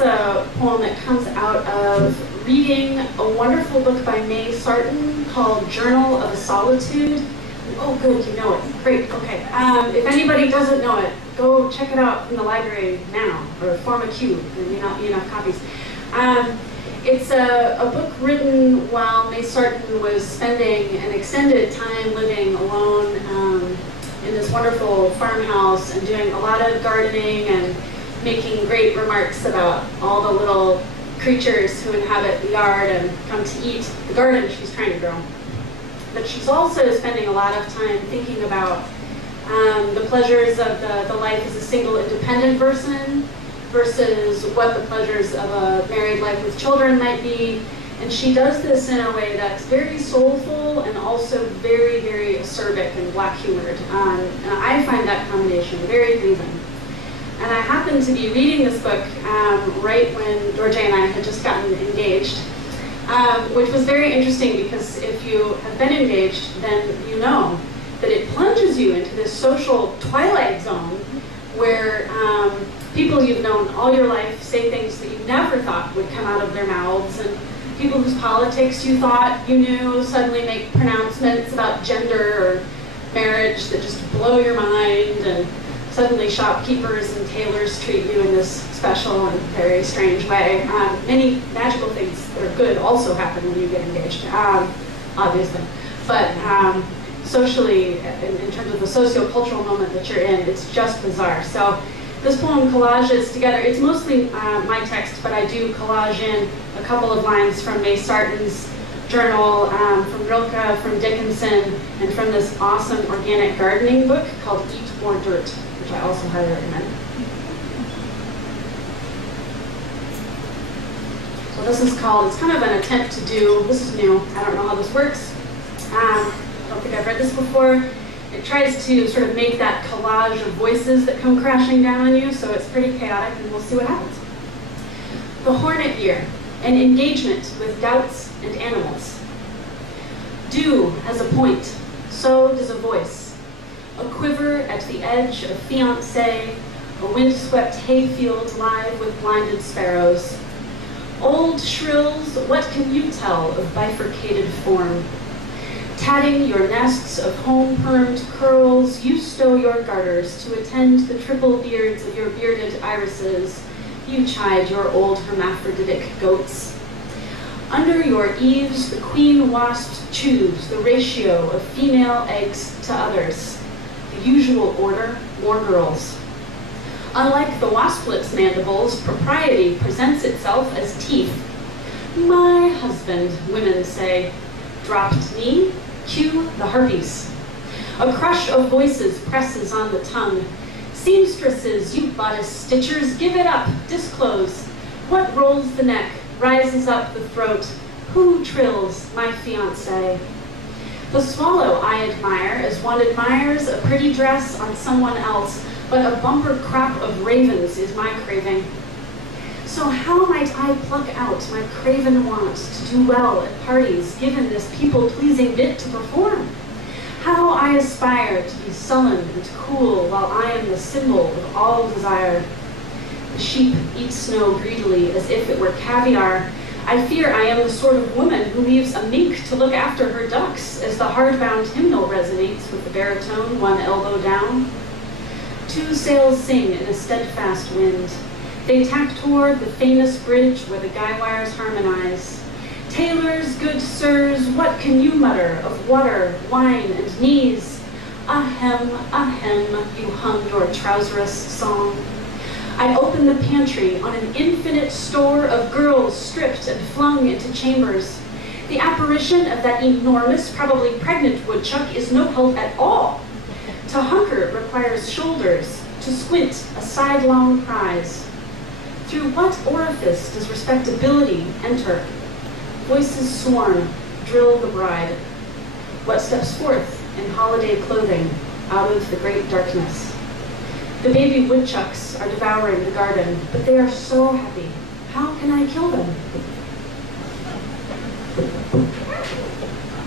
is a poem that comes out of reading a wonderful book by May Sarton called Journal of a Solitude. Oh, good, you know it. Great, okay. If anybody doesn't know it, go check it out in the library now, or form a queue. There may not be enough copies. It's a book written while May Sarton was spending an extended time living alone in this wonderful farmhouse and doing a lot of gardening and making great remarks about all the little creatures who inhabit the yard and come to eat the garden she's trying to grow. But she's also spending a lot of time thinking about the pleasures of the life as a single independent person versus what the pleasures of a married life with children might be. And she does this in a way that's very soulful and also very, very acerbic and black-humored. And I find that combination very pleasing. And I happened to be reading this book right when Dorje and I had just gotten engaged, which was very interesting because if you have been engaged, then you know that it plunges you into this social twilight zone where people you've known all your life say things that you never thought would come out of their mouths, and people whose politics you thought you knew suddenly make pronouncements about gender or marriage that just blow your mind, and suddenly shopkeepers and tailors treat you in this special and very strange way. Many magical things that are good also happen when you get engaged, obviously. But socially, in terms of the socio-cultural moment that you're in, it's just bizarre. So this poem collages together. It's mostly my text, but I do collage in a couple of lines from May Sarton's journal, from Rilke, from Dickinson, and from this awesome organic gardening book called Eat More Dirt, which I also highly recommend. So this is called, it's kind of an attempt to do, this is new, I don't know how this works. I don't think I've read this before. It tries to sort of make that collage of voices that come crashing down on you, so it's pretty chaotic, and we'll see what happens. The Hornet year, an engagement with doubts and animals. Dew has a point, so does a voice. A quiver at the edge of fiancé, a windswept hayfield live with blinded sparrows. Old shrills, what can you tell of bifurcated form? Tatting your nests of home-permed curls, you stow your garters to attend the triple beards of your bearded irises. You chide your old hermaphroditic goats. Under your eaves, the queen wasps choose the ratio of female eggs to others. The usual order, more girls. Unlike the wasplets' mandibles, propriety presents itself as teeth. My husband, women say, dropped knee, cue the harpies. A crush of voices presses on the tongue. Seamstresses, you bodice stitchers, give it up, disclose. What rolls the neck, rises up the throat? Who trills, my fiancé? The swallow I admire as one admires a pretty dress on someone else, but a bumper crop of ravens is my craving. So how might I pluck out my craven want to do well at parties, given this people-pleasing bit to perform? How I aspire to be sullen and cool while I am the symbol of all desire. The sheep eat snow greedily as if it were caviar. I fear I am the sort of woman who leaves a mink to look after her ducks as the hard-bound hymnal resonates with the baritone one elbow down. Two sails sing in a steadfast wind. They tack toward the famous bridge where the guy wires harmonize. Tailors, good sirs, what can you mutter of water, wine, and knees? Ahem, you hum your trouserous song. I open the pantry on an infinite store of girls stripped and flung into chambers. The apparition of that enormous, probably pregnant woodchuck is no help at all. To hunker requires shoulders, to squint a sidelong prize. Through what orifice does respectability enter? Voices sworn, drill the bride. What steps forth in holiday clothing out of the great darkness? The baby woodchucks are devouring the garden, but they are so happy. How can I kill them?